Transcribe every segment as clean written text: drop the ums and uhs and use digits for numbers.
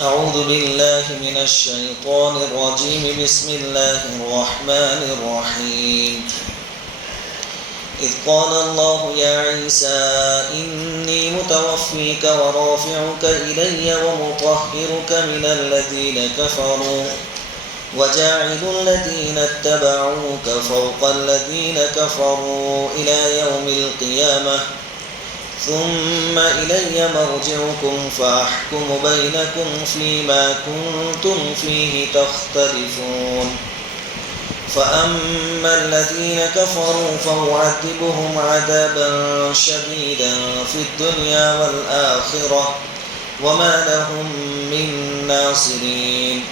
أعوذ بالله من الشيطان الرجيم بسم الله الرحمن الرحيم إذ قال الله يا عيسى إني متوفيك ورافعك إلي ومطهرك من الذين كفروا وجاعل الذين اتبعوك فوق الذين كفروا إلى يوم القيامة ثم إلي مرجعكم فأحكم بينكم فيما كنتم فيه تختلفون فأما الذين كفروا فأعذبهم عذابا شديدا في الدنيا والآخرة وما لهم من ناصرين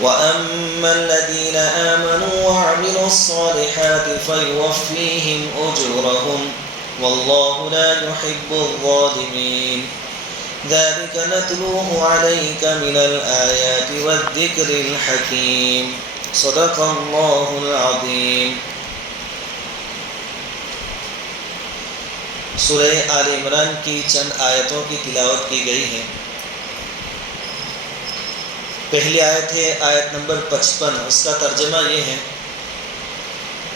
وأما الذين آمنوا وعملوا الصالحات فيوفيهم أجورهم والله لا يحب الظالمين ذلك نتلوه عليك من الآيات والذكر الحكيم صدق الله العظيم. سورہ آل عمران کی چند آیتوں کی تلاوت کی گئی ہے. پہلی آیت ہے آیت نمبر 55. اس کا ترجمہ یہ ہے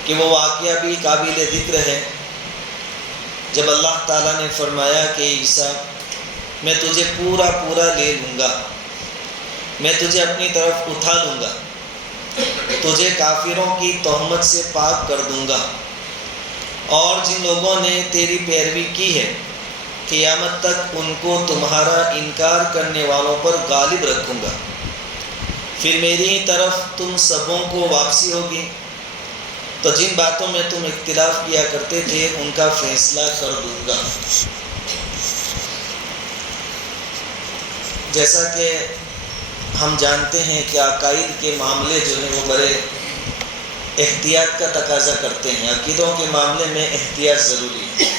کہ وہ واقعہ بھی قابل ذکر ہے جب اللہ تعالیٰ نے فرمایا کہ عیسیٰ میں تجھے پورا لے لوں گا، میں تجھے اپنی طرف اٹھا لوں گا، تجھے کافروں کی تہمت سے پاک کر دوں گا، اور جن لوگوں نے تیری پیروی کی ہے قیامت تک ان کو تمہارا انکار کرنے والوں پر غالب رکھوں گا، پھر میری ہی طرف تم سبوں کو واپسی ہوگی، تو جن باتوں میں تم اختلاف کیا کرتے تھے ان کا فیصلہ کر دوں گا. جیسا کہ ہم جانتے ہیں کہ عقائد کے معاملے جو ہیں وہ بڑے احتیاط کا تقاضا کرتے ہیں. عقیدوں کے معاملے میں احتیاط ضروری ہے.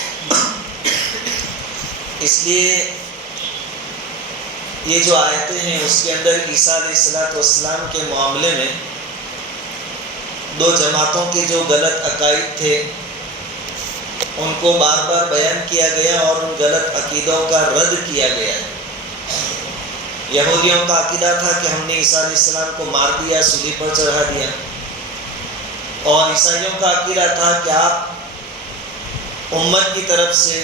اس لیے یہ جو آیتیں ہیں اس کے اندر عیسیٰ علیہ السلام کے معاملے میں دو جماعتوں کے جو غلط عقائد تھے ان کو بار بار بیان کیا گیا اور ان غلط عقیدوں کا رد کیا گیا. یہودیوں کا عقیدہ تھا کہ ہم نے عیسیٰ علیہ السلام کو مار دیا، صلیب پر چڑھا دیا، اور عیسائیوں کا عقیدہ تھا کہ آپ امت کی طرف سے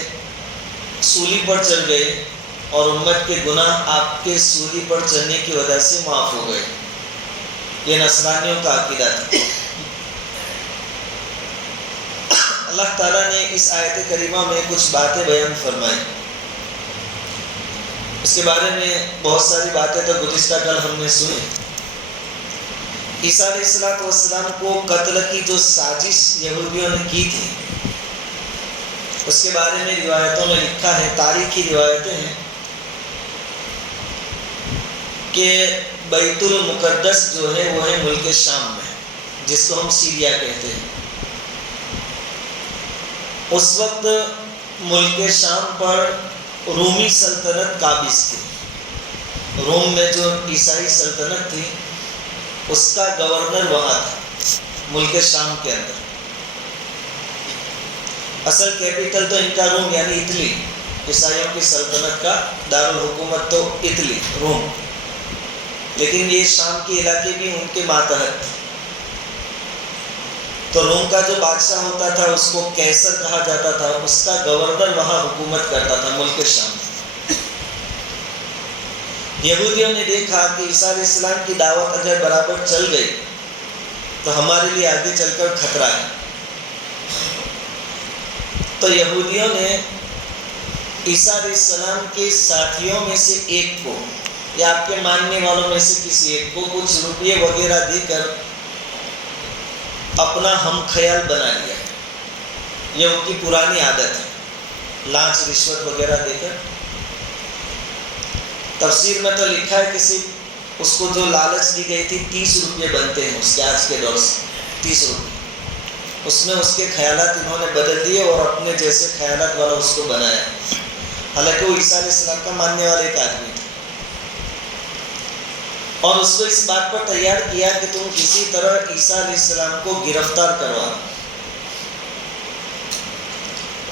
صلیب پر چڑھ گئے اور امت کے گناہ آپ کے صلیب پر چڑھنے کی وجہ سے معاف ہو گئے. یہ نصرانیوں کا عقیدہ تھا. اللہ تعالیٰ نے اس آیت کریمہ میں کچھ باتیں بیان فرمائی. اس کے بارے میں بہت ساری باتیں تو گزشتہ کل ہم نے سنی. عیسیٰ علیہ السلام کو قتل کی جو سازش یہودیوں نے کی تھی اس کے بارے میں روایتوں میں لکھا ہے، تاریخی روایتیں ہیں کہ بیت المقدس جو ہے وہ ہے ملک شام میں، جس کو ہم سیریا کہتے ہیں. اس وقت ملک شام پر رومی سلطنت قابض تھی. روم میں جو عیسائی سلطنت تھی اس کا گورنر وہاں تھا ملک شام کے اندر. اصل کیپٹل تو ان کا روم یعنی اٹلی، عیسائیوں کی سلطنت کا دارالحکومت تو اٹلی روم، لیکن یہ شام کے علاقے بھی ان کے ماتحت تھے. تو روم کا جو بادشاہ ہوتا تھا اس کو کیسر کہا جاتا تھا، اس کا گورنر وہاں حکومت کرتا تھا ملک شام. یہودیوں نے دیکھا کہ عیسیٰ علیہ السلام کی دعوت اگر برابر چل گئی تو ہمارے لیے آگے چل کر خطرہ ہے. تو یہودیوں نے عیسیٰ علیہ السلام کے ساتھیوں میں سے ایک کو یا آپ کے ماننے والوں میں سے کسی ایک کو کچھ روپیے وغیرہ دے کر اپنا ہم خیال بنا لیا. یہ ان کی پرانی عادت ہے، لانچ رشوت وغیرہ دے کر. تفسیر میں تو لکھا ہے کہ صرف اس کو جو لالچ دی گئی تھی 30 روپے بنتے ہیں اس کے آج کے دور سے 30 روپے. اس میں اس کے خیالات انہوں نے بدل دیے اور اپنے جیسے خیالات والا اس کو بنایا. حالانکہ وہ عیسیٰ علیہ السلام کا ماننے والے ایک آدمی تھا، اور اس کو اس بات پر تیار کیا کہ تم کسی طرح عیسیٰ علیہ السلام کو گرفتار کروا.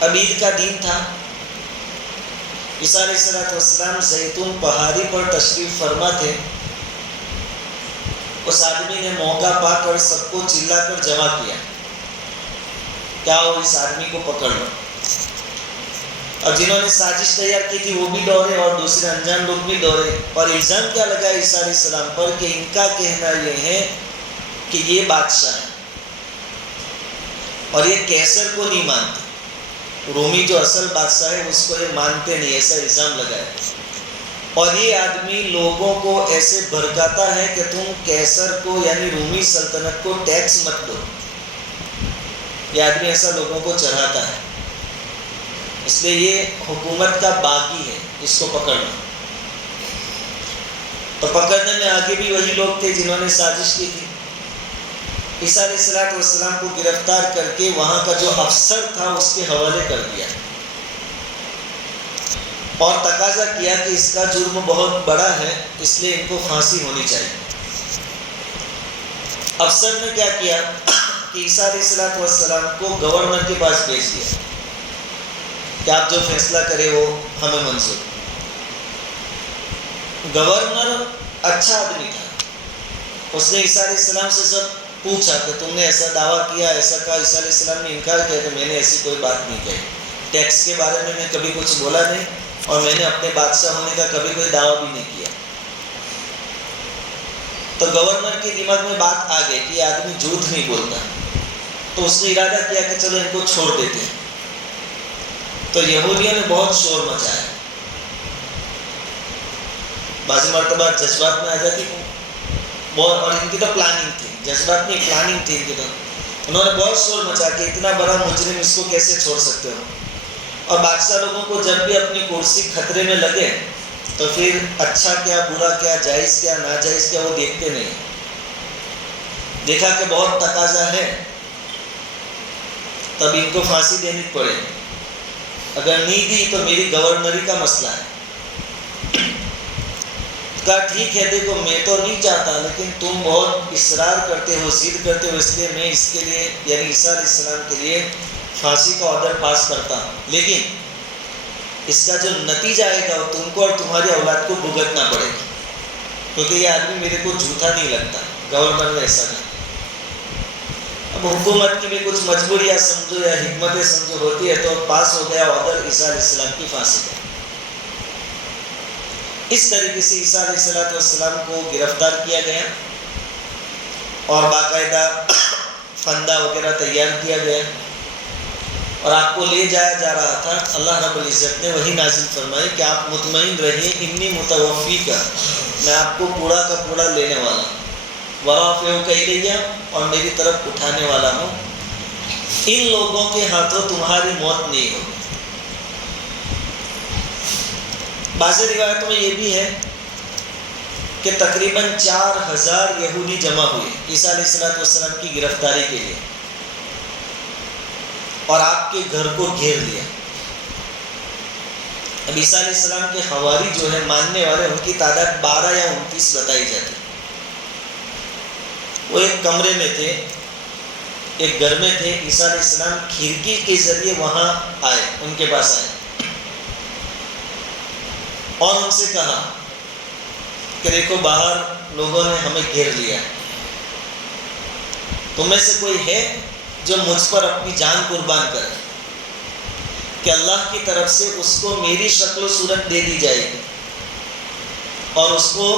اب عید کا دن تھا، عیسیٰ علیہ السلام زیتون پہاڑی پر تشریف فرما تھے. اس آدمی نے موقع پا کر سب کو چلا کر جمع کیا، کیا ہو اس آدمی کو پکڑ لو. اور جنہوں نے سازش تیار کی تھی وہ بھی دوڑے اور دوسرے انجان لوگ بھی دوڑے. اور الزام کیا لگا عیسیٰ علیہ السلام پر کہ ان کا کہنا یہ ہے کہ یہ بادشاہ ہے اور یہ کیسر کو نہیں مانتے. رومی جو اصل بادشاہ ہے اس کو یہ مانتے نہیں، ایسا الزام لگایا. اور یہ آدمی لوگوں کو ایسے بھڑکاتا ہے کہ تم کیسر کو یعنی رومی سلطنت کو ٹیکس مت دو. یہ آدمی ایسا لوگوں کو چڑھاتا ہے، اس لیے یہ حکومت کا باغی ہے، اس کو پکڑنا. تو پکڑنے میں آگے بھی وہی لوگ تھے جنہوں نے سازش کی تھی. عیسیٰ علیہ السلام کو گرفتار کر کے وہاں کا جو افسر تھا اس کے حوالے کر دیا اور تقاضا کیا کہ اس کا جرم بہت بڑا ہے، اس لیے ان کو پھانسی ہونی چاہیے. افسر نے کیا کیا کہ عیسیٰ علیہ السلام کو گورنر کے پاس بھیج دیا کہ آپ جو فیصلہ کرے وہ ہمیں منظور. گورنر اچھا آدمی تھا، اس نے عیسیٰ علیہ السلام سے سب پوچھا کہ تم نے ایسا دعویٰ کیا، ایسا کہا. عیسیٰ علیہ السلام نے انکار کیا کہ میں نے ایسی کوئی بات نہیں کہی. ٹیکس کے بارے میں کبھی کچھ بولا نہیں اور میں نے اپنے بادشاہ ہونے کا کبھی کوئی دعویٰ بھی نہیں کیا. تو گورنر کے دماغ میں بات آ گئی کہ یہ آدمی جھوٹ نہیں بولتا. تو اس نے ارادہ کیا کہ چلو ان کو چھوڑ دیتے ہیں. تو یہودیوں نے بہت شور مچایا. بعض مرتبہ جذبات میں آ جاتی ہیں بہت، اور ان کی تو پلاننگ تھی، جذبات نہیں پلاننگ تھی ان کی. تو انہوں نے بہت شور مچا کہ اتنا بڑا مجرم اس کو کیسے چھوڑ سکتے ہو. اور بادشاہ لوگوں کو جب بھی اپنی کرسی خطرے میں لگے تو پھر اچھا کیا برا کیا جائز کیا ناجائز کیا وہ دیکھتے نہیں. دیکھا کہ بہت تقاضا ہے تب ان کو پھانسی دینی پڑے. اگر نہیں دی تو میری گورنری کا مسئلہ ہے. کہا ٹھیک ہے، دیکھو میں تو نہیں چاہتا لیکن تم بہت اصرار کرتے ہو، ضد کرتے ہو، اس لیے میں اس کے لیے یعنی عیسیٰ علیہ السلام کے لیے پھانسی کا آرڈر پاس کرتا ہوں. لیکن اس کا جو نتیجہ آئے گا وہ تم کو اور تمہاری اولاد کو بھگتنا پڑے گا، کیونکہ یہ آدمی میرے کو جھوٹا نہیں لگتا. گورنر نے ایسا کہا. اب حکومت کی بھی کچھ مجبوریاں سمجھو یا حکمتیں سمجھو ہوتی ہے، تو پاس ہو گیا آرڈر عیسیٰ علیہ السلام کی پھانسی کا. اس طریقے سے عیسیٰ علیہ السلام کو گرفتار کیا گیا اور باقاعدہ فندہ وغیرہ تیار کیا گیا اور آپ کو لے جایا جا رہا تھا. اللہ رب العزت نے وہی نازل فرمائی کہ آپ مطمئن رہیے، انی متوفی کا، میں آپ کو کوڑا کا کوڑا لینے والا ہوں، ورافعک الیہ، اور میری طرف اٹھانے والا ہوں. ان لوگوں کے ہاتھوں تمہاری موت نہیں ہوگی. بعض روایتوں میں یہ بھی ہے کہ تقریباً 4000 یہودی جمع ہوئے عیسیٰ علیہ السلام کی گرفتاری کے لیے اور آپ کے گھر کو گھیر لیا. اب عیسیٰ علیہ السلام کے حواری جو ہے ماننے والے، ان کی تعداد 12 یا 29 بتائی جاتی. وہ ایک کمرے میں تھے، ایک گھر میں تھے. عیسیٰ علیہ السلام کھڑکی کے ذریعے وہاں آئے، ان کے پاس آئے اور ان سے کہا کہ دیکھو باہر لوگوں نے ہمیں گھیر لیا، تم میں سے کوئی ہے جو مجھ پر اپنی جان قربان کرے کہ اللہ کی طرف سے اس کو میری شکل و صورت دے دی جائے گی اور اس کو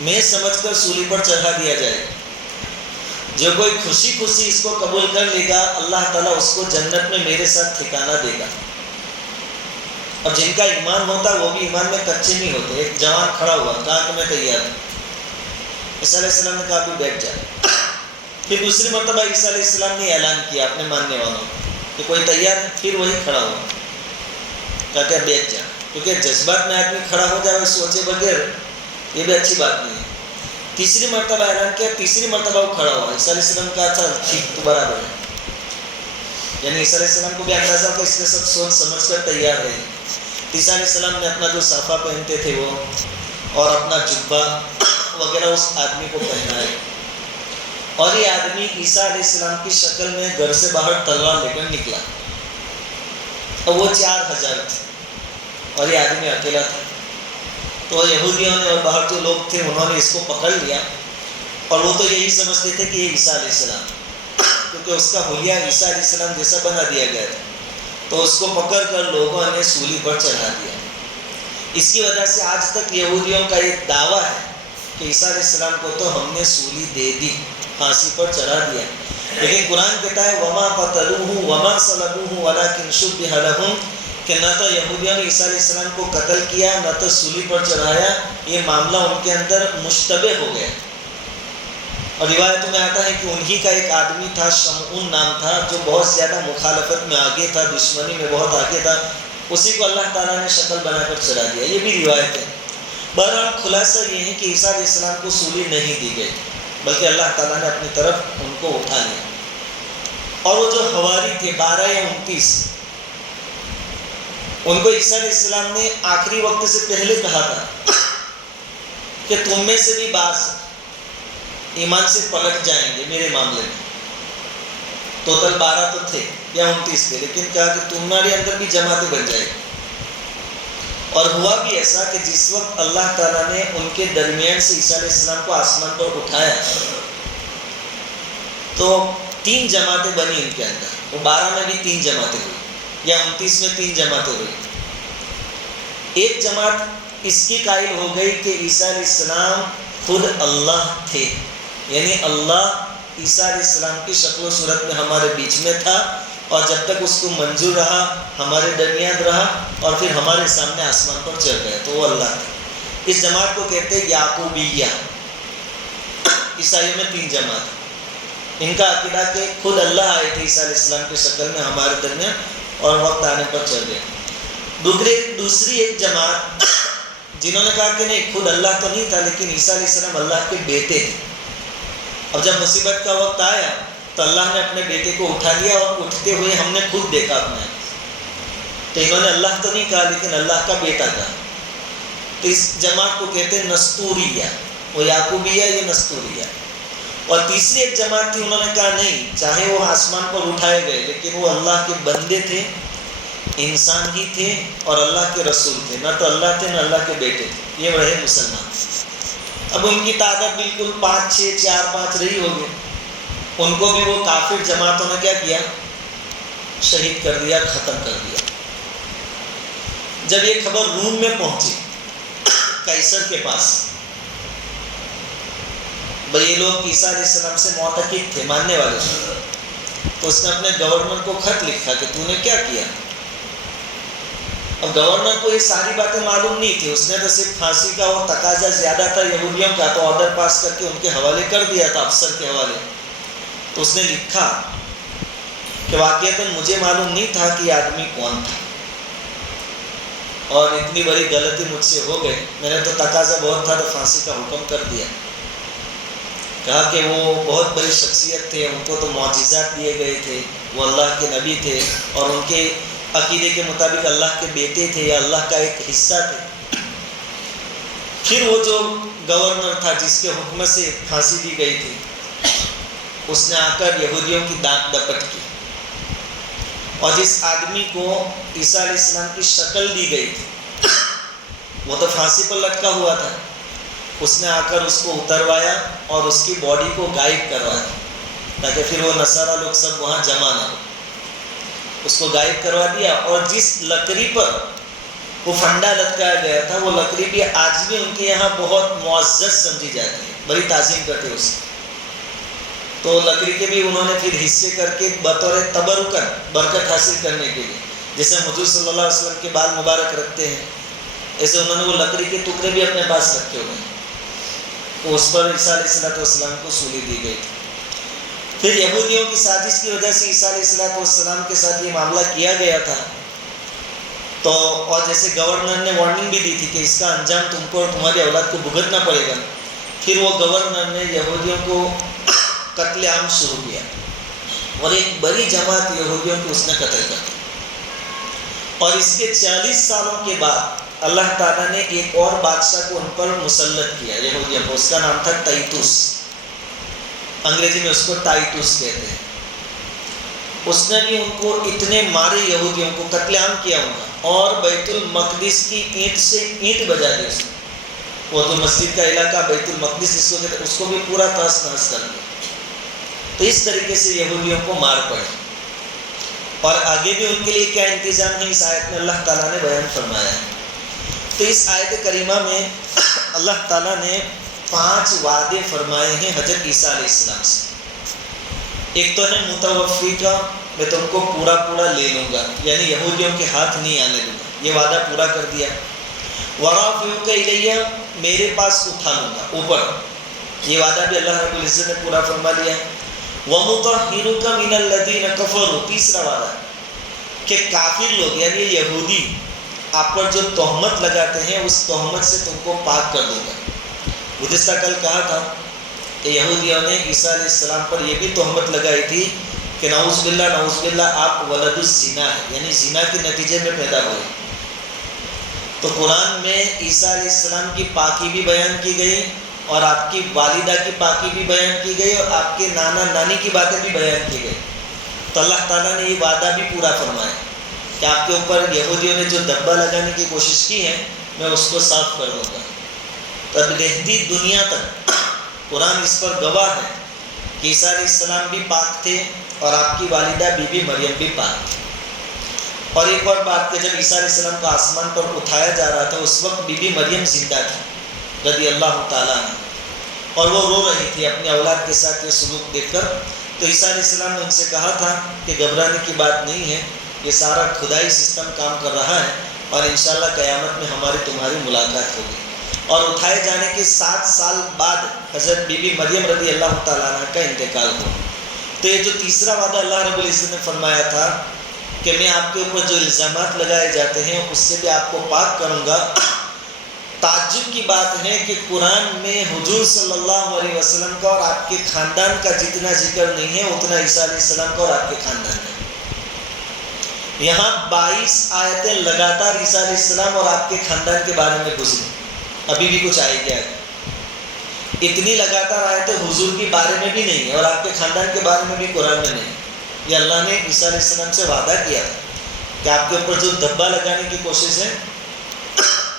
میں سمجھ کر سولی پر چڑھا دیا جائے گا. جو کوئی خوشی خوشی اس کو قبول کر لے گا اللہ تعالیٰ اس کو جنت میں میرے ساتھ ٹھکانہ دے گا. اور جن کا ایمان ہوتا وہ بھی ایمان میں کچے نہیں ہوتے. ایک جوان کھڑا ہوا، کہا کہ میں تیار ہوں. عیسیٰ علیہ السلام نے کہا بھی بیٹھ جا. پھر دوسری مرتبہ عیسیٰ علیہ السلام نے اعلان کیا اپنے ماننے والوں کہ کوئی تیار ہے. پھر وہی کھڑا ہوا، کہا کہ بیٹھ جا. کیونکہ جذبات میں آدمی کھڑا ہو جائے سوچے بغیر یہ بھی اچھی بات نہیں ہے. تیسری مرتبہ اعلان کیا، تیسری مرتبہ وہ کھڑا ہوا. عیسیٰ علیہ السلام کہا تھا ٹھیک تو برابر ہے. یعنی عیسیٰ علیہ السلام کو بھی اندازہ ہو کہ اس نے سب سوچ سمجھ کر تیار ہے. عیسیٰ علیہ السلام نے اپنا جو صافہ پہنتے تھے وہ اور اپنا جبہ وغیرہ اس آدمی کو پہنائے اور یہ آدمی عیسیٰ علیہ السلام کی شکل میں گھر سے باہر تلوار لے کر نکلا اور وہ 4000 تھے. اور یہ آدمی اکیلا تھا. تو یہودیوں نے اور باہر جو لوگ تھے انہوں نے اس کو پکڑ لیا، اور وہ تو یہی سمجھتے تھے کہ یہ عیسیٰ علیہ السلام، کیونکہ اس کا حلیہ عیسیٰ علیہ السلام جیسا بنا دیا گیا تھا. تو اس کو پکڑ کر لوگوں نے سولی پر چڑھا دیا. اس کی وجہ سے آج تک یہودیوں کا ایک دعویٰ ہے کہ عیسیٰ علیہ السلام کو تو ہم نے سولی دے دی، پھانسی پر چڑھا دیا. لیکن قرآن کہتا ہے وَمَا قَتَلُوهُ وَمَا صَلَبُوهُ وَلَٰكِنْ شُبِّهَ لَهُمْ، کہ نہ تو یہودیوں نے عیسیٰ علیہ السلام کو قتل کیا نہ تو سولی پر چڑھایا، یہ معاملہ ان کے اندر مشتبہ ہو گیا. اور روایتوں میں آتا ہے کہ انہی کا ایک آدمی تھا، شمعون نام تھا، جو بہت زیادہ مخالفت میں آگے تھا، دشمنی میں بہت آگے تھا، اسی کو اللہ تعالیٰ نے شکل بنا کر چلا دیا. یہ بھی روایت ہے. بہرحال خلاصہ یہ ہے کہ عیسیٰ علیہ السلام کو سولی نہیں دی گئی، بلکہ اللہ تعالیٰ نے اپنی طرف ان کو اٹھا لیا. اور وہ جو حواری تھے 12 یا 29، ان کو عیسیٰ علیہ السلام نے آخری وقت سے پہلے کہا تھا کہ تم میں سے بھی بعض ایمان سے پلٹ جائیں گے میرے معاملے میں. ٹوٹل 12 تو تھے یا 29 تھے، لیکن کہا کہ تمہارے اندر بھی جماعتیں بن جائیں گی. اور ہوا بھی ایسا کہ جس وقت اللہ تعالیٰ نے ان کے درمیان سے عیسیٰ علیہ السلام کو آسمان پر اٹھایا تو 3 جماعتیں بنی ان کے اندر. وہ 12 میں بھی 3 جماعتیں ہوئی یا 29 میں 3 جماعتیں ہوئی. ایک جماعت اس کی قائل ہو گئی کہ عیسیٰ علیہ السلام خود اللہ تھے، یعنی اللہ عیسیٰ علیہ السلام کی شکل و صورت میں ہمارے بیچ میں تھا، اور جب تک اس کو منظور رہا ہمارے درمیان رہا، اور پھر ہمارے سامنے آسمان پر چڑھ گیا تو وہ اللہ تھا. اس جماعت کو کہتے ہیں یعقوبیہ. عیسائیوں میں 3 جماعت. ان کا عقیدہ کہ خود اللہ آئے تھے عیسیٰ علیہ السلام کی شکل میں ہمارے درمیان، اور وقت آنے پر چڑھ گئے. دوسری ایک جماعت جنہوں نے کہا کہ نہیں، خود اللہ تو نہیں تھا، لیکن عیسیٰ علیہ السلام اللہ کے بیٹے تھے. اور جب مصیبت کا وقت آیا تو اللہ نے اپنے بیٹے کو اٹھا لیا، اور اٹھتے ہوئے ہم نے خود دیکھا اپنے. تو انہوں نے اللہ تو نہیں کہا لیکن اللہ کا بیٹا کہا. تو اس جماعت کو کہتے ہیں نستوریہ. وہ یعقوبیہ، یہ نستوریہ. اور تیسری ایک جماعت تھی، انہوں نے کہا نہیں، چاہے وہ آسمان پر اٹھائے گئے لیکن وہ اللہ کے بندے تھے، انسان ہی تھے، اور اللہ کے رسول تھے، نہ تو اللہ تھے نہ اللہ کے بیٹے تھے. یہ رہے مسلمان. اب ان کی تعداد بالکل 5 6 4 5 رہی ہوگی. ان کو بھی وہ کافر جماعتوں نے کیا کیا؟ شہید کر دیا، ختم کر دیا. جب یہ خبر روم میں پہنچی قیصر کے پاس، بھئی یہ لوگ عیسیٰ علیہ السلام سے معتقد تھے، ماننے والے تھے، تو اس نے اپنے گورنر کو خط لکھا کہ تو نے کیا کیا. اب گورنر کو یہ ساری باتیں معلوم نہیں تھی. اس نے تو صرف پھانسی کا وہ تقاضا زیادہ تھا یہودیوں کا، تو آرڈر پاس کر کے ان کے حوالے کر دیا تھا، افسر کے حوالے. تو اس نے لکھا کہ واقعتاً مجھے معلوم نہیں تھا کہ یہ آدمی کون تھا، اور اتنی بڑی غلطی مجھ سے ہو گئی. میں نے تو تقاضا بہت تھا تو پھانسی کا حکم کر دیا. کہا کہ وہ بہت بڑی شخصیت تھے، ان کو تو معجزات دیے گئے تھے، وہ اللہ کے نبی تھے، اور ان کے عقیدے کے مطابق اللہ کے بیٹے تھے یا اللہ کا ایک حصہ تھے. پھر وہ جو گورنر تھا جس کے حکم سے پھانسی دی گئی تھی، اس نے آ کر یہودیوں کی دانت دپٹ کی، اور جس آدمی کو عیسیٰ علیہ السلام کی شکل دی گئی تھی وہ تو پھانسی پر لٹکا ہوا تھا، اس نے آ کر اس کو اتروایا اور اس کی باڈی کو غائب کروایا تاکہ پھر وہ نصارہ لوگ سب وہاں جمع نہ ہو. اس کو غائب کروا دیا، اور جس لکڑی پر وہ پھنڈا لٹکایا گیا تھا وہ لکڑی بھی آج بھی ان کے یہاں بہت معزز سمجھی جاتی ہے، بڑی تعظیم کرتے ہیں اسے. تو لکڑی کے بھی انہوں نے پھر حصے کر کے بطور تبرکن برکت حاصل کرنے کے لیے، جیسے حضور صلی اللہ علیہ وسلم کے بال مبارک رکھتے ہیں، ایسے انہوں نے وہ لکڑی کے ٹکڑے بھی اپنے پاس رکھے ہوئے ہیں. اس پر عیسیٰ علیہ السلام کو سولی دی گئی تھی. پھر یہودیوں کی سازش کی وجہ سے عیسیٰ علیہ السلام کے ساتھ یہ معاملہ کیا گیا تھا. تو اور جیسے گورنر نے وارننگ بھی دی تھی کہ اس کا انجام تم کو اور تمہاری اولاد کو بھگتنا پڑے گا، پھر وہ گورنر نے یہودیوں کو قتل عام شروع کیا، اور ایک بڑی جماعت یہودیوں کو اس نے قتل کر دی. اور اس کے 40 سالوں کے بعد اللہ تعالیٰ نے ایک اور بادشاہ کو ان پر مسلط کیا یہودیوں کو. اس کا نام تھا ٹائٹس، انگریزی میں اس کو ٹائٹس کہتے ہیں. اس نے بھی ان کو اتنے مارے، یہودیوں کو قتل عام کیا ان کا، اور بیت المقدس کی اینٹ سے اینٹ بجا دی اس نے، وہ تو مسجد کا علاقہ بیت المقدس جس کو کہتے ہیں اس کو بھی پورا تاس ناس کر دیا۔ تو اس طریقے سے یہودیوں کو مار پڑی، اور آگے بھی ان کے لیے کیا انتظام ہے اس آیت میں اللہ تعالیٰ نے بیان فرمایا ہے۔ تو اس آیت کریمہ میں اللہ تعالیٰ نے 5 وعدے فرمائے ہیں حضرت عیسیٰ علیہ السلام سے۔ ایک تو ہے متوفی کا، میں تم کو پورا پورا لے لوں گا، یعنی یہودیوں کے ہاتھ نہیں آنے دوں گا، یہ وعدہ پورا کر دیا۔ ورافعک الیہ، میرے پاس اٹھا لوں گا اوپر، یہ وعدہ بھی اللہ رب العزت نے پورا فرما لیا۔ ومطہرک من الذین کفروا، تیسرا وعدہ کہ کافر لوگ یعنی یہودی آپ پر جو تہمت لگاتے ہیں اس تہمت سے تم کو پاک کر دوں گا۔ گزشتہ کل کہا تھا کہ یہودیوں نے عیسیٰ علیہ السلام پر یہ بھی تہمت لگائی تھی کہ نعوذ باللہ آپ ولد الزنا ہے، یعنی زنا کے نتیجے میں پیدا ہوئے۔ تو قرآن میں عیسیٰ علیہ السلام کی پاکی بھی بیان کی گئی، اور آپ کی والدہ کی پاکی بھی بیان کی گئی، اور آپ کے نانا نانی کی باتیں بھی بیان کی گئی۔ تو اللہ تعالیٰ نے یہ وعدہ بھی پورا فرمایا کہ آپ کے اوپر یہودیوں نے جو دبا لگانے کی کوشش کی ہے میں اس کو صاف کر دوں گا۔ تب رہتی دنیا تک قرآن اس پر گواہ ہے کہ عیسیٰ علیہ السلام بھی پاک تھے، اور آپ کی والدہ بی بی مریم بھی پاک تھی۔ اور ایک اور بات کہ جب عیسیٰ علیہ السلام کو آسمان پر اٹھایا جا رہا تھا اس وقت بی بی مریم زندہ تھی رضی اللہ تعالیٰ عنہ، اور وہ رو رہی تھی اپنی اولاد کے ساتھ یہ سلوک دیکھ کر۔ تو عیسیٰ علیہ السلام نے ان سے کہا تھا کہ گھبرانے کی بات نہیں ہے، یہ سارا خدائی سسٹم کام کر رہا ہے، اور انشاءاللہ قیامت میں ہماری تمہاری ملاقات ہوگی۔ اور اٹھائے جانے کے 7 سال بعد حضرت بی بی مریم رضی اللہ تعالیٰ عنہ کا انتقال ہوا۔ تو یہ جو تیسرا وعدہ اللہ رب العزت نے فرمایا تھا کہ میں آپ کے اوپر جو الزامات لگائے جاتے ہیں اس سے بھی آپ کو پاک کروں گا۔ تعجب کی بات ہے کہ قرآن میں حضور صلی اللہ علیہ وسلم کا اور آپ کے خاندان کا جتنا ذکر نہیں ہے اتنا عیسیٰ علیہ السلام کا اور آپ کے خاندان کا۔ یہاں 22 آیتیں لگاتار عیسیٰ علیہ السلام اور آپ کے خاندان کے بارے میں گزری، ابھی بھی کچھ آئے گی آگے۔ اتنی لگاتار آیتیں حضور کے بارے میں بھی نہیں ہے اور آپ کے خاندان کے بارے میں بھی قرآن میں نہیں۔ یہ اللہ نے عیسیٰ علیہ السلام سے وعدہ کیا تھا کہ آپ کے اوپر جو دھبا لگانے کی کوشش ہے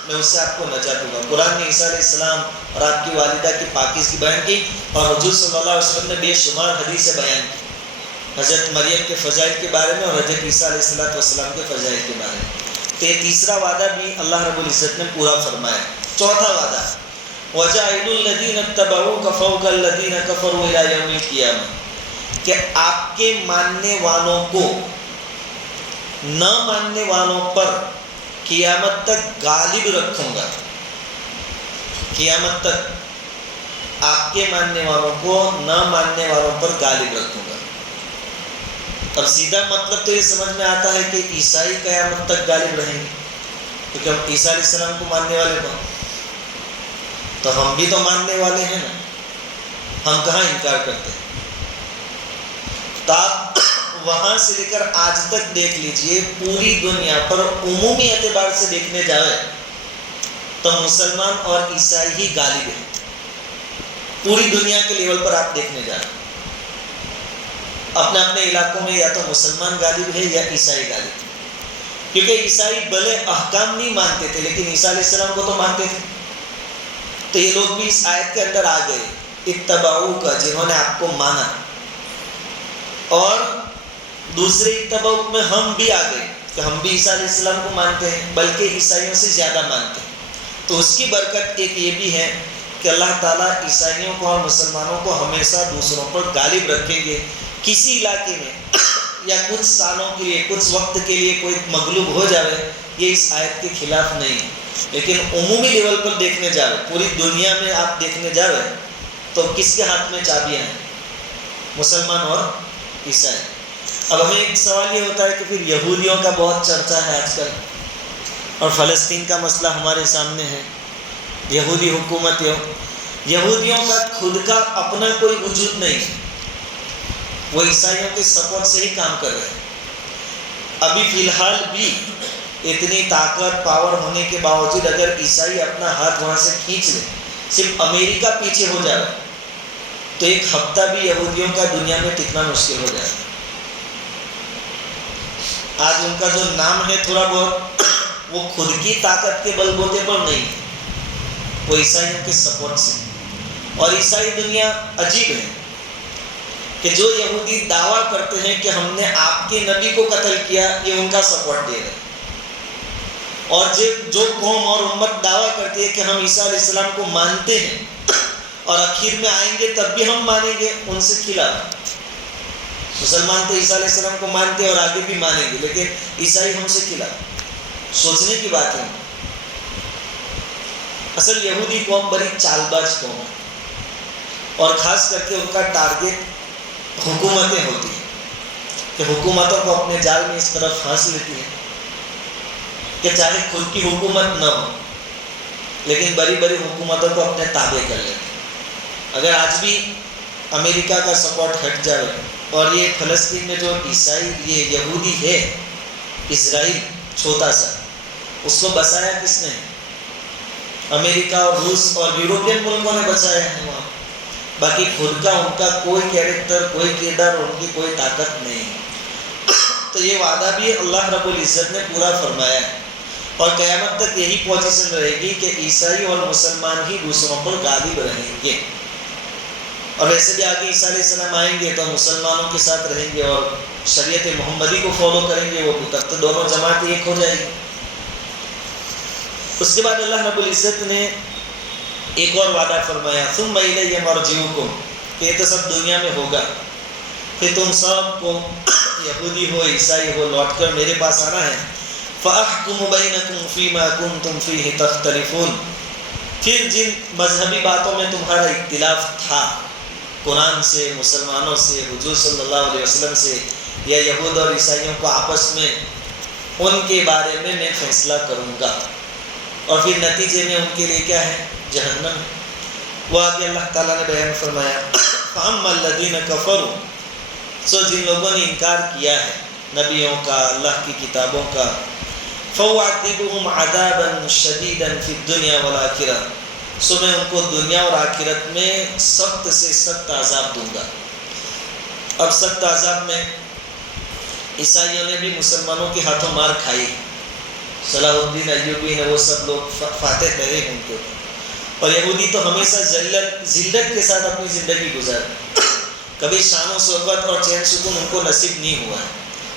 میں اس سے آپ کو نجات دوں گا۔ قرآن نے عیسیٰ علیہ السلام اور آپ کی والدہ کی پاکیزگی بیان کی، اور حضور صلی اللہ علیہ وسلم نے بے شمار حدیثیں بیان کی حضرت مریم کے فضائل کے بارے میں اور حضرت عیسیٰ علیہ السلام کے فضائل کے بارے میں۔ تو یہ تیسرا وعدہ بھی اللہ رب العزت نے پورا فرمایا۔ چوتھا وعدہ وَجَعِلُ الَّذِينَ اتَّبَعُوكَ فَوْقَ الَّذِينَ كَفَرُوا إِلَىٰ يَوْمِ الْقِيَامَةِ، کہ آپ کے ماننے والوں کو نہ ماننے والوں پر قیامت تک غالب رکھوں گا۔ قیامت تک آپ کے ماننے والوں کو نہ ماننے والوں پر غالب رکھوں گا۔ اب سیدھا مطلب تو یہ سمجھ میں آتا ہے کہ عیسائی قیامت تک غالب رہیں گے، کیونکہ ہم عیسیٰ علیہ السلام کو ماننے والے کون؟ تو ہم بھی تو ماننے والے ہیں نا، ہم کہاں انکار کرتے ہیں؟ تو آپ وہاں سے لے کر آج تک دیکھ لیجئے، پوری دنیا پر عمومی اعتبار سے دیکھنے جائے تو مسلمان اور عیسائی ہی غالب ہیں۔ پوری دنیا کے لیول پر آپ دیکھنے جائیں، اپنے اپنے علاقوں میں یا تو مسلمان غالب ہے یا عیسائی غالب ہے، کیونکہ عیسائی بھلے احکام نہیں مانتے تھے لیکن عیسیٰ علیہ السلام کو تو مانتے تھے۔ تو یہ لوگ بھی اس آیت کے اندر آ گئے، اتبعو کا، جنہوں نے آپ کو مانا، اور دوسرے اتبعو میں ہم بھی آ گئے کہ ہم بھی عیسیٰ علیہ السلام کو مانتے ہیں، بلکہ عیسائیوں سے زیادہ مانتے ہیں۔ تو اس کی برکت ایک یہ بھی ہے کہ اللہ تعالیٰ عیسائیوں کو اور مسلمانوں کو ہمیشہ دوسروں پر غالب رکھیں گے۔ کسی علاقے میں یا کچھ سالوں کے لیے، کچھ وقت کے لیے کوئی مغلوب ہو جائے، یہ اس آیت کے خلاف نہیں ہے، لیکن عمومی لیول پر دیکھنے جائے، پوری دنیا میں آپ دیکھنے جائے تو کس کے ہاتھ میں چابیاں ہیں؟ مسلمان اور عیسائی۔ اب ہمیں ایک سوال یہ ہوتا ہے کہ پھر یہودیوں کا بہت چرچا ہے آج کل، اور فلسطین کا مسئلہ ہمارے سامنے ہے، یہودی حکومت ہے، یہودیوں کا خود کا اپنا کوئی وجود نہیں ہے، وہ عیسائیوں کے سپورٹ سے ہی کام کر رہے ہیں۔ ابھی فی الحال بھی اتنی طاقت پاور ہونے کے باوجود اگر عیسائی اپنا ہاتھ وہاں سے کھینچ لے، صرف امریکہ پیچھے ہو جائے تو ایک ہفتہ بھی یہودیوں کا دنیا میں ٹکنا مشکل ہو جائے۔ آج ان کا جو نام ہے تھوڑا بہت وہ خود کی طاقت کے بل بوتے پر نہیں ہے، وہ عیسائیوں کے سپورٹ سے۔ اور عیسائی دنیا عجیب ہے کہ جو یہودی دعویٰ کرتے ہیں کہ ہم نے آپ کے نبی کو قتل کیا، یہ ان کا سپورٹ دے رہے ہیں، اور جو قوم اور امت دعویٰ کرتی ہے کہ ہم عیسیٰ علیہ السلام کو مانتے ہیں اور آخر میں آئیں گے تب بھی ہم مانیں گے، ان سے خلاف۔ مسلمان تو عیسیٰ علیہ السلام کو مانتے ہیں اور آگے بھی مانیں گے، لیکن عیسائی ہم سے خلاف۔ سوچنے کی بات ہے۔ اصل یہودی قوم بڑی چال باز قوم ہے، اور خاص کر کے ان کا ٹارگیٹ حکومتیں ہوتی ہیں کہ حکومتوں کو اپنے جال میں اس طرح پھانس لیتی ہے کہ چاہے خود کی حکومت نہ ہو لیکن بڑی بڑی حکومتوں کو اپنے تابع کر لیتے ہیں۔ اگر آج بھی امریکہ کا سپورٹ ہٹ جائے اور یہ فلسطین میں جو عیسائی یہ یہودی ہے، اسرائیل چھوٹا سا، اس کو بسایا کس نے؟ امریکہ اور روس اور یورپین ملکوں نے بسایا ہے وہاں۔ باقی خود کا ان کا کوئی کیریکٹر، کوئی کردار، ان کی کوئی طاقت نہیں۔ تو یہ وعدہ بھی اللہ رب العزت نے پورا فرمایا ہے، اور قیامت تک یہی پوزیشن رہے گی کہ عیسائی اور مسلمان ہی دوسروں پر غالب رہیں گے۔ اور ویسے بھی آگے عیسیٰ علیہ السلام آئیں گے تو مسلمانوں کے ساتھ رہیں گے اور شریعت محمدی کو فالو کریں گے، وہ تب تو دونوں جماعتیں ایک ہو جائے گی۔ اس کے بعد اللہ رب العزت نے ایک اور وعدہ فرمایا، ثم الیہ مرجعکم، کہ یہ تو سب دنیا میں ہوگا، پھر تم سب کو یہودی ہو عیسائی ہو لوٹ کر میرے پاس آنا ہے۔ فاحکم بینکم فیما کنتم فیہ تختلفون، پھر جن مذہبی باتوں میں تمہارا اختلاف تھا، قرآن سے، مسلمانوں سے، حضور صلی اللہ علیہ وسلم سے، یا یہود اور عیسائیوں کو آپس میں، ان کے بارے میں فیصلہ کروں گا، اور پھر نتیجے میں ان کے لیے کیا ہے؟ جہنم ہے۔ وہ آگے اللہ تعالیٰ نے بیان فرمایا، فَأَمَّا الَّذِينَ كَفَرُوا، سو جن لوگوں نے انکار کیا ہے نبیوں کا، اللہ کی کتابوں کا، فَأُعَذِّبُهُمْ عَذَابًا شَدِيدًا فِي الدُّنْيَا وَالْآخِرَةِ، سو میں ان کو دنیا اور آخرت میں سخت سے سخت عذاب دوں گا۔ اب سخت عذاب میں عیسائیوں نے بھی مسلمانوں کے ہاتھوں مار کھائی، صلاح الدین ایوبی نے، وہ سب لوگ فاتح رہے ان کے، اور یہودی تو ہمیشہ ذلت کے ساتھ اپنی زندگی گزارے، کبھی شان و شوکت اور چین سکون ان کو نصیب نہیں ہوا ہے۔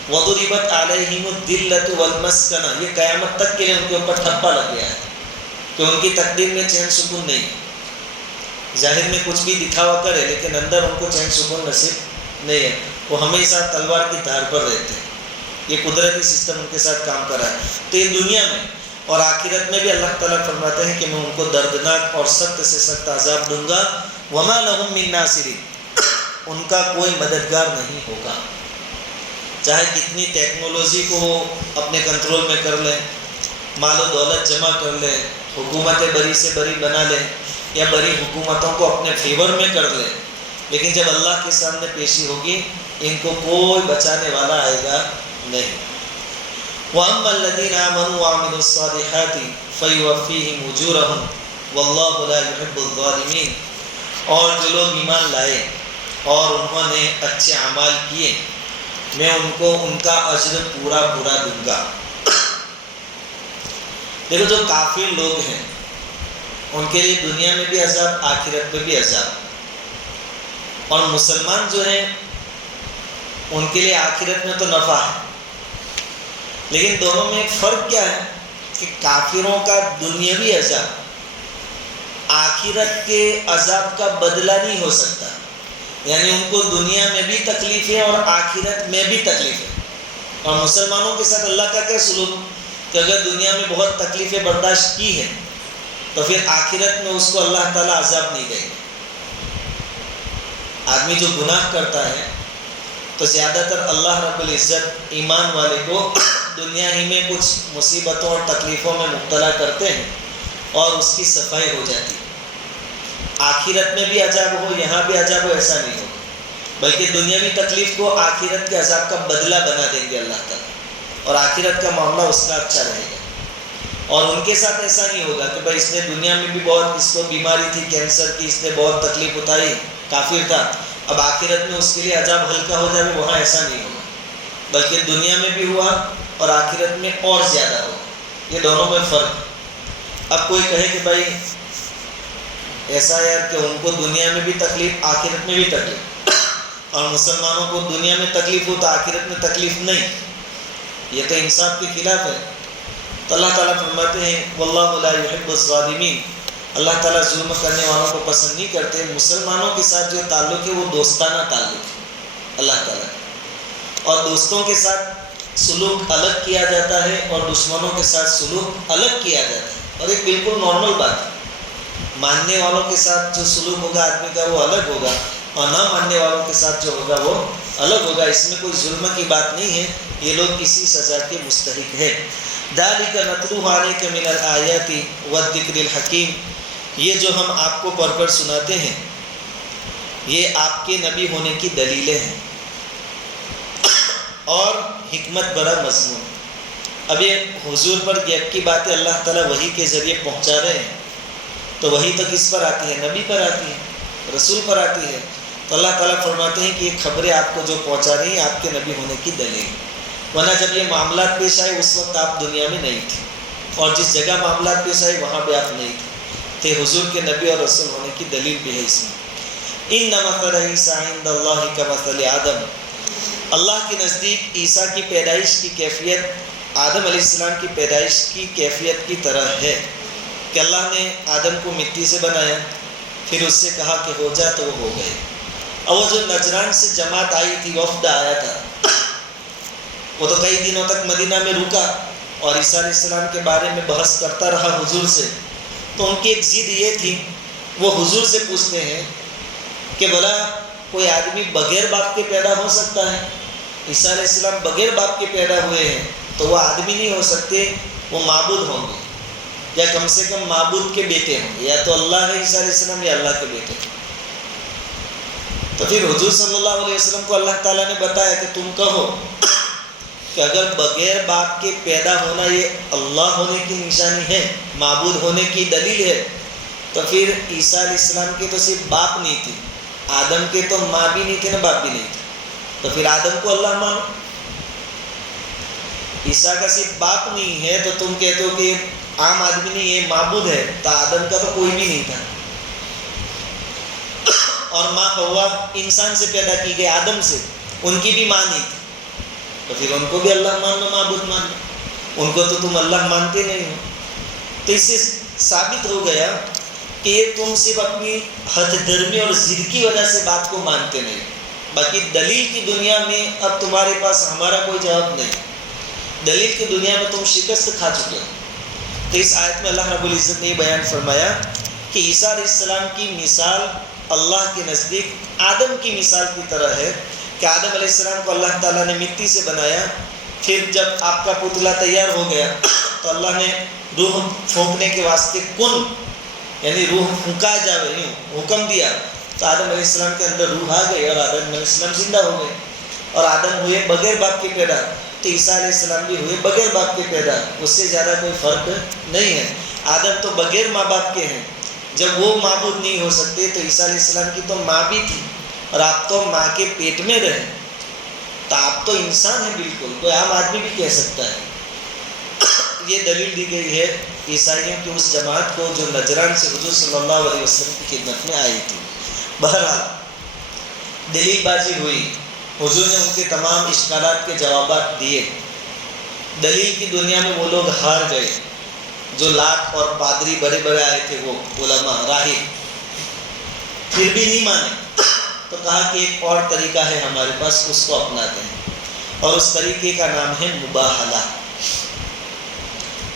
وَضُرِبَتْ عَلَيْهِمُ الذِّلَّةُ وَالْمَسْكَنَةُ، یہ قیامت تک کے لیے ان کے اوپر ٹھپا لگ گیا ہے کہ ان کی تقدیر میں چین سکون نہیں ہے۔ ظاہر میں کچھ بھی دکھاوا کرے لیکن اندر ان کو چین سکون نصیب نہیں ہے، وہ ہمیشہ تلوار کی دھار پر رہتے ہیں۔ یہ قدرتی سسٹم ان کے ساتھ کام کر رہا ہے۔ تو یہ دنیا میں اور آخرت میں بھی اللہ تعالیٰ فرماتے ہیں کہ میں ان کو دردناک اور سخت سے سخت عذاب دوں گا۔ وَمَا لَهُم مِّن نَاصِرِينَ، ان کا کوئی مددگار نہیں ہوگا، چاہے کتنی ٹیکنالوجی کو اپنے کنٹرول میں کر لیں، مال و دولت جمع کر لیں، حکومتیں بڑی سے بڑی بنا لیں، یا بڑی حکومتوں کو اپنے فیور میں کر لیں، لیکن جب اللہ کے سامنے پیشی ہوگی ان کو کوئی بچانے والا آئے گا نہیں۔ وَأَمَّا الَّذِينَ آمَنُوا وَعَمِلُوا الصَّالِحَاتِ فَيُوَفِّيهِمْ أُجُورَهُمْ وَاللَّهُ لَا يُحِبُّ الظَّالِمِينَ، اور جو لوگ ایمان لائے اور انہوں نے اچھے اعمال کیے، میں ان کو ان کا اجر پورا پورا دوں گا۔ دیکھو جو کافر لوگ ہیں ان کے لیے دنیا میں بھی عذاب، آخرت میں بھی عذاب، اور مسلمان جو ہیں ان کے لیے آخرت میں تو نفع ہے، لیکن دونوں میں ایک فرق کیا ہے کہ کافروں کا دنیاوی عذاب آخرت کے عذاب کا بدلہ نہیں ہو سکتا، یعنی ان کو دنیا میں بھی تکلیف ہے اور آخرت میں بھی تکلیف ہے۔ اور مسلمانوں کے ساتھ اللہ کا کیا سلوک کہ اگر دنیا میں بہت تکلیفیں برداشت کی ہیں تو پھر آخرت میں اس کو اللہ تعالیٰ عذاب نہیں دے گا۔ آدمی جو گناہ کرتا ہے تو زیادہ تر اللہ رب العزت ایمان والے کو دنیا ہی میں کچھ مصیبتوں اور تکلیفوں میں مبتلا کرتے ہیں اور اس کی صفائی ہو جاتی ہے۔ آخرت میں بھی عذاب ہو، یہاں بھی عذاب ہو، ایسا نہیں ہوگا، بلکہ دنیاوی تکلیف کو آخرت کے عذاب کا بدلہ بنا دیں گے اللہ تعالیٰ، اور آخرت کا معاملہ اس کا اچھا رہے گا۔ اور ان کے ساتھ ایسا نہیں ہوگا کہ بھائی اس نے دنیا میں بھی بہت، اس کو بیماری تھی کینسر کی، اس نے بہت تکلیف اٹھائی، کافر تھا، اب آخرت میں اس کے لیے عذاب ہلکا ہو جائے، وہاں ایسا نہیں ہوگا۔ بلکہ دنیا میں بھی ہوا اور آخرت میں اور زیادہ ہوا. یہ دونوں میں فرق ہے. اب کوئی کہے کہ بھائی ایسا ہے کہ ان کو دنیا میں بھی تکلیف آخرت میں بھی تکلیف، اور مسلمانوں کو دنیا میں تکلیف ہو تو آخرت میں تکلیف نہیں، یہ تو انصاف کے خلاف ہے. تو اللہ تعالیٰ فرماتے ہیں واللہ لا یحب الظالمین، اللہ تعالیٰ ظلم کرنے والوں کو پسند نہیں کرتے. مسلمانوں کے ساتھ جو تعلق ہے وہ دوستانہ تعلق ہے اللہ تعالیٰ، اور دوستوں کے ساتھ سلوک الگ کیا جاتا ہے اور دشمنوں کے ساتھ سلوک الگ کیا جاتا ہے، اور ایک بالکل نارمل بات ہے. ماننے والوں کے ساتھ جو سلوک ہوگا آدمی کا وہ الگ ہوگا، اور نہ ماننے والوں کے ساتھ جو ہوگا وہ الگ ہوگا. اس میں کوئی ظلم کی بات نہیں ہے، یہ لوگ اسی سزا کے مستحق ہیں. ذالک نتلوہ علیک من الآیات والذکر الحکیم، یہ جو ہم آپ کو پڑھ کر سناتے ہیں یہ آپ کے نبی ہونے کی دلیلیں ہیں اور حکمت بڑا مضمون. اب یہ حضور پر غیب کی باتیں اللہ تعالیٰ وحی کے ذریعے پہنچا رہے ہیں، تو وحی تو کس پر آتی ہے؟ نبی پر آتی ہے، رسول پر آتی ہے. تو اللہ تعالیٰ فرماتے ہیں کہ یہ خبریں آپ کو جو پہنچا رہی ہیں آپ کے نبی ہونے کی دلیل. ورنہ جب یہ معاملات پیش آئے اس وقت آپ دنیا میں نہیں تھے، اور جس جگہ معاملات پیش آئے وہاں پہ آپ نہیں تھے. حضور کے نبی اور رسول ہونے کی دلیل بھی ہے اس میں. ان مثل عیسیٰ عند اللہ کمثل آدم، اللہ کے نزدیک عیسیٰ کی پیدائش کی کیفیت آدم علیہ السلام کی پیدائش کی کیفیت کی طرح ہے کہ اللہ نے آدم کو مٹی سے بنایا، پھر اس سے کہا کہ ہو جا تو وہ ہو گئے. اور وہ جو نجران سے جماعت آئی تھی، وفد آیا تھا، وہ تو کئی دنوں تک مدینہ میں رکا اور عیسیٰ علیہ السلام کے بارے میں بحث کرتا رہا حضور سے. تو ان کی ایک ضد یہ تھی، وہ حضور سے پوچھتے ہیں کہ بھلا کوئی آدمی بغیر باپ کے پیدا ہو سکتا ہے؟ عیسیٰ علیہ السلام بغیر باپ کے پیدا ہوئے ہیں تو وہ آدمی نہیں ہو سکتے، وہ معبود ہوں گے، یا کم سے کم معبود کے بیٹے ہوں گے، یا تو اللہ ہے عیسیٰ علیہ السلام یا اللہ کے بیٹے. تو پھر حضور صلی اللہ علیہ وسلم کو اللہ تعالیٰ نے بتایا کہ تم کہو کہ اگر بغیر باپ کے پیدا ہونا یہ اللہ ہونے کی نشانی ہے، معبود ہونے کی دلیل ہے، تو پھر عیسیٰ علیہ السلام کے تو صرف باپ نہیں تھے، آدم کے تو ماں بھی نہیں تھے نہ باپ بھی نہیں تھے، تو پھر آدم کو اللہ مانو. عیسیٰ کا صرف باپ نہیں ہے تو تم کہتے ہو کہ عام آدمی نہیں ہے، معبود ہے، تو آدم کا تو کوئی بھی نہیں تھا. اور ماں حوا انسان سے پیدا کی گئی، آدم سے، ان کی بھی ماں نہیں تھی، تو پھر ان کو بھی اللہ مان لو، معبود مان لو، ان کو تو تم اللہ مانتے نہیں ہو. تو اس سے ثابت ہو گیا کہ یہ تم صرف اپنی حد درمی اور ضد کی وجہ سے بات کو مانتے نہیں، باقی دلیل کی دنیا میں اب تمہارے پاس ہمارا کوئی جواب نہیں. دلیل کی دنیا میں تم شکست کھا چکے ہو. تو اس آیت میں اللہ رب العزت نے یہ بیان فرمایا کہ عیسیٰ علیہ السلام کی مثال اللہ کے نزدیک آدم کی مثال کی طرح ہے کہ آدم علیہ السلام کو اللہ تعالیٰ نے مٹی سے بنایا، پھر جب آپ کا پتلا تیار ہو گیا تو اللہ نے روح پھونکنے کے واسطے کن، یعنی روح پھونکا جاوے، یوں حکم دیا، تو آدم علیہ السلام کے اندر روح آ گئی اور آدم علیہ السلام زندہ ہو گئے. اور آدم ہوئے بغیر باپ کے پیدا، تو عیسیٰ علیہ السلام بھی ہوئے بغیر باپ کے پیدا، اس سے زیادہ کوئی فرق نہیں ہے. آدم تو بغیر ماں باپ کے ہیں، جب وہ معبود نہیں ہو سکتے تو عیسیٰ علیہ السلام کی تو ماں بھی تھی، اور آپ تو ماں کے پیٹ میں رہے، تو آپ تو انسان ہیں بالکل، کوئی عام آدمی بھی کہہ سکتا ہے. یہ دلیل دی گئی ہے عیسائیوں کی اس جماعت کو جو نجران سے حضور صلی اللہ علیہ وسلم کی خدمت میں آئی تھی. بہرحال دلیل بازی ہوئی، حضور نے ان کے تمام اشکالات کے جوابات دیے. دلیل کی دنیا میں وہ لوگ ہار گئے جو لاٹ اور پادری بڑے بڑے آئے تھے، وہ علماء راہب، پھر بھی نہیں مانے. تو کہا کہ ایک اور طریقہ ہے ہمارے پاس، اس کو اپناتے ہیں، اور اس طریقے کا نام ہے مباہلہ.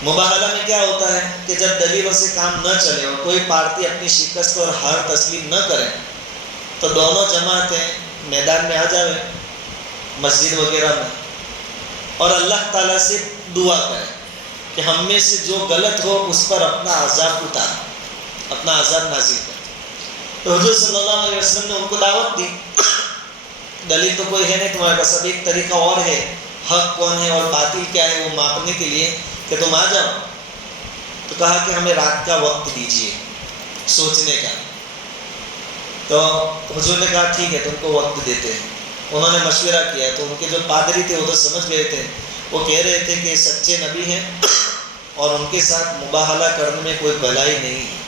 مباہلہ میں کیا ہوتا ہے کہ جب دلیلوں سے کام نہ چلے اور کوئی پارٹی اپنی شکست اور ہار تسلیم نہ کرے تو دونوں جماعتیں میدان میں آ جائیں مسجد وغیرہ میں، اور اللہ تعالیٰ سے دعا کریں کہ ہم میں سے جو غلط ہو اس پر اپنا عذاب اتار، اپنا عذاب نازل کر. تو حضور صلی اللہ علیہ وسلم نے ان کو دعوت دی. دلیل تو کوئی ہے نہیں تمہارے پاس، اب ایک طریقہ اور ہے، حق کون ہے اور باطل کیا ہے وہ ماپنے کے لیے کہ تم آ جاؤ. تو کہا کہ ہمیں رات کا وقت دیجیے سوچنے کا. تو حضور نے کہا ٹھیک ہے تم کو وقت دیتے ہیں. انہوں نے مشورہ کیا تو ان کے جو پادری تھے وہ تو سمجھ گئے تھے، وہ کہہ رہے تھے کہ سچے نبی ہیں اور ان کے ساتھ مباہلہ کرنے میں کوئی بھلائی نہیں ہے۔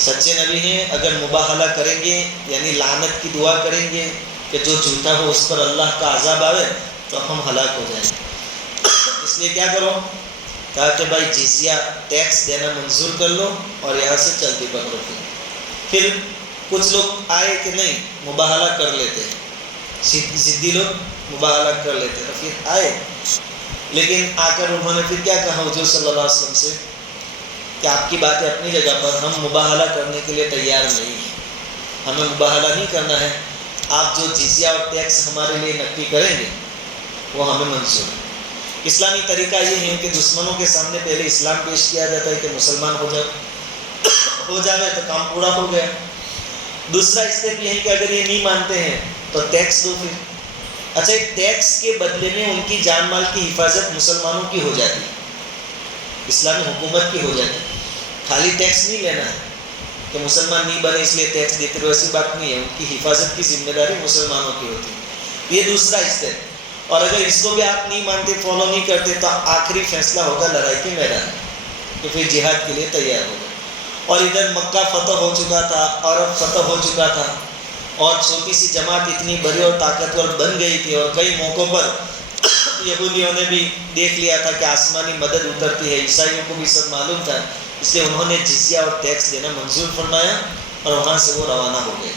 سچے نبی ہیں، اگر مباہلہ کریں گے یعنی لعنت کی دعا کریں گے کہ جو جھوٹا ہو اس پر اللہ کا عذاب آوے تو ہم ہلاک ہو جائیں گے، اس لیے کیا کرو؟ کہا کہ بھائی جزیہ ٹیکس دینا منظور کر لو اور یہاں سے چلتی پکڑو۔ پھر کچھ لوگ آئے کہ نہیں مباہلہ کر لیتے، ضدی لوگ مباہلہ کر لیتے، پھر آئے، لیکن آ کر انہوں نے پھر کیا کہا حضور صلی اللہ علیہ وسلم سے کہ آپ کی بات ہے اپنی جگہ پر، ہم مباہلہ کرنے کے لیے تیار نہیں ہیں، ہمیں مباہلہ نہیں کرنا ہے، آپ جو جزیہ اور ٹیکس ہمارے لیے نقی کریں گے وہ ہمیں منظور ہے۔ اسلامی طریقہ یہ ہے کہ دشمنوں کے سامنے پہلے اسلام پیش کیا جاتا ہے کہ مسلمان ہو جائے تو کام پورا ہو گیا۔ دوسرا اسٹیپ یہ ہے کہ اگر یہ نہیں مانتے ہیں تو ٹیکس دو پھر۔ اچھا، ایک ٹیکس کے بدلے میں ان کی جان مال کی حفاظت مسلمانوں کی ہو جاتی ہے، اسلامی حکومت کی ہو جاتی ہے، خالی ٹیکس نہیں لینا ہے کہ مسلمان نہیں بنے اس لیے ٹیکس دیتے رہو، ایسی بات نہیں ہے، ان کی حفاظت کی ذمہ داری مسلمانوں کی ہوتی ہے۔ یہ دوسرا اسٹیپ، اور اگر اس کو بھی آپ نہیں مانتے، فالو نہیں کرتے تو آخری فیصلہ ہوگا لڑائی کے میدان میں، تو پھر جہاد کے لیے تیار ہوگا۔ اور ادھر مکہ فتح ہو چکا تھا، عرب فتح ہو چکا تھا، اور چھوٹی سی جماعت اتنی بڑی اور طاقتور بن گئی تھی، اور کئی موقعوں پر یہودیوں نے بھی دیکھ لیا تھا کہ آسمانی مدد اترتی ہے، عیسائیوں کو بھی سب معلوم تھا، اس لیے انہوں نے جزیہ اور ٹیکس دینا منظور فرمایا اور وہاں سے وہ روانہ ہو گئے۔